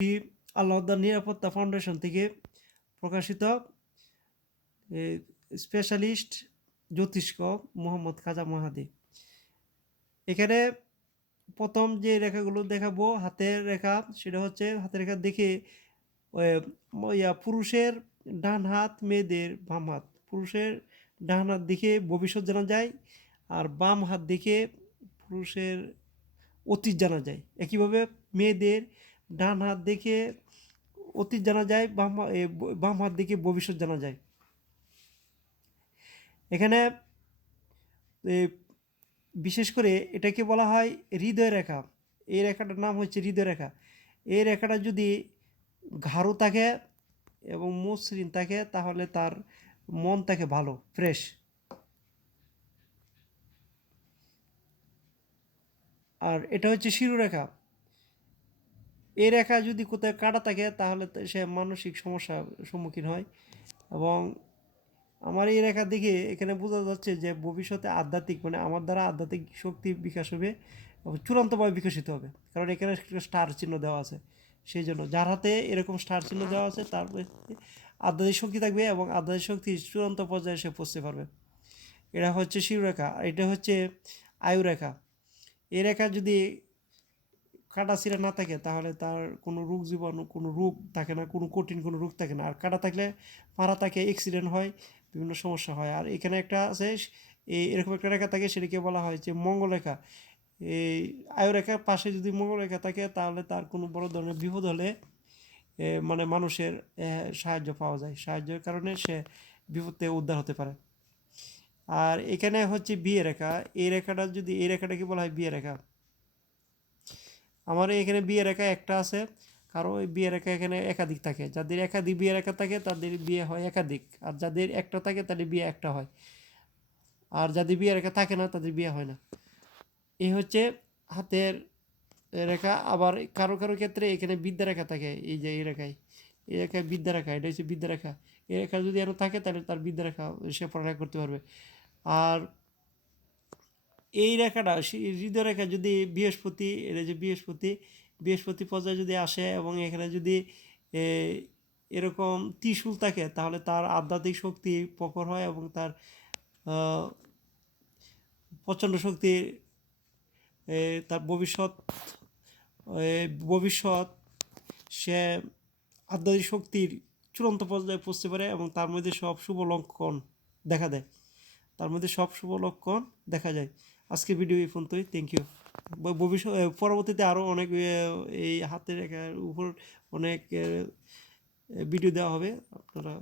আল্লাহর নিরাপত্তা ফাউন্ডেশন থেকে প্রকাশিত স্পেশালিস্ট জ্যোতিষ্ক মোহাম্মদ খাজা মাহাদি। এখানে প্রথম যে রেখাগুলো দেখাবো হাতের রেখা, সেটা হচ্ছে হাতের রেখা দেখে পুরুষের ডান হাত, মেয়েদের বাম হাত। পুরুষের ডান হাত দেখে ভবিষ্যৎ জানা যায়, আর বাম হাত দেখে পুরুষের অতীত জানা যায়। একইভাবে মেয়েদের ডান হাত দেখে অতীত জানা যায়, বাম হাত দেখে ভবিষ্যৎ জানা যায়। এখানে বিশেষ করে এটাকে বলা হয় হৃদয় রেখা। এই রেখাটার নাম হচ্ছে হৃদয় রেখা। এই রেখাটা যদি গাঢ় থাকে এবং মসৃণ থাকে তাহলে তার মন থাকে ভালো, ফ্রেশ। আর এটা হচ্ছে শিরোরেখা। এই রেখা যদি কোথায় কাটা থাকে তাহলে সে মানসিক সমস্যার সম্মুখীন হয়। এবং আমার এই রেখা দেখে এখানে বোঝা যাচ্ছে যে ভবিষ্যতে আধ্যাত্মিক, মানে আমার দ্বারা আধ্যাত্মিক শক্তি বিকাশ হবে এবং চূড়ান্তভাবে বিকশিত হবে। কারণ এখানে স্টার চিহ্ন দেওয়া আছে, সেই জন্য যার হাতে এরকম স্টার চিহ্ন দেওয়া আছে তার আধ্যাত্মিক শক্তি থাকবে এবং আধ্যাত্মিক শক্তি চূড়ান্ত পর্যায়ে সে পৌঁছতে পারবে। এটা হচ্ছে শিরোরেখা। এটা হচ্ছে আয়ুরেখা। এই রেখা যদি কাটা ছিঁড়া না থাকে তাহলে তার কোনো রোগ জীবাণু, কোনো রোগ থাকে না, কোনো কঠিন কোনো রোগ থাকে না। আর কাটা থাকলে মারা থাকে, অ্যাক্সিডেন্ট হয়, বিভিন্ন সমস্যা হয়। আর এখানে একটা আছে, এরকম একটা রেখা থাকে, সেটাকে বলা হয় যে মঙ্গল রেখা। এই আয়ুরেখার পাশে যদি মঙ্গল রেখা থাকে তাহলে তার কোনো বড় ধরনের বিপদ হলে মানে মানুষের সাহায্য পাওয়া যায়, সাহায্যের কারণে সে বিপদ থেকে উদ্ধার হতে পারে। আর এখানে হচ্ছে বিয়ে রেখা। এই রেখাটা যদি, এই রেখাটাকে বলা হয় বিয়ে রেখা। আমার এখানে বিয়ে রেখা একটা আছে, কারো বিয়ে রেখা এখানে একাধিক থাকে। যাদের একাধিক বিয়ে রেখা থাকে তাদের বিয়ে হয় একাধিক, আর যাদের একটা থাকে তাদের বিয়ে একটা হয়, আর যাদের বিয়ে রেখা থাকে না তাদের বিয়ে হয় না। এই হচ্ছে হাতের রেখা। আবার কারো কারো ক্ষেত্রে এখানে বিদ্যা রেখা থাকে, এই যে এই রেখায়, এই রেখায় বিদ্যা রেখা, এটা হচ্ছে বিদ্যা রেখা। এই রেখা যদি আরও থাকে তাহলে তার বিদ্যা রেখা, সে পড়ালেখা করতে পারবে। আর এই রেখাটা হৃদয় রেখা যদি বৃহস্পতি, এটা যে বৃহস্পতি পর্যায়ে যদি আসে এবং এখানে যদি এরকম ত্রিশূল থাকে তাহলে তার আধ্যাত্মিক শক্তি প্রখর হয় এবং তার প্রচণ্ড শক্তি, তার ভবিষ্যৎ সে আধ্যাত্মিক শক্তির চূড়ান্ত পর্যায়ে পৌঁছতে পারে এবং তার মধ্যে সব শুভ লক্ষণ দেখা দেয়, তার মধ্যে সব শুভ লক্ষণ দেখা যায়। আজকের ভিডিও এই পর্যন্তই। Thank you. পরবর্তীতে আরও অনেক এই হাতের রেখার উপর অনেক ভিডিও দেওয়া হবে, আপনারা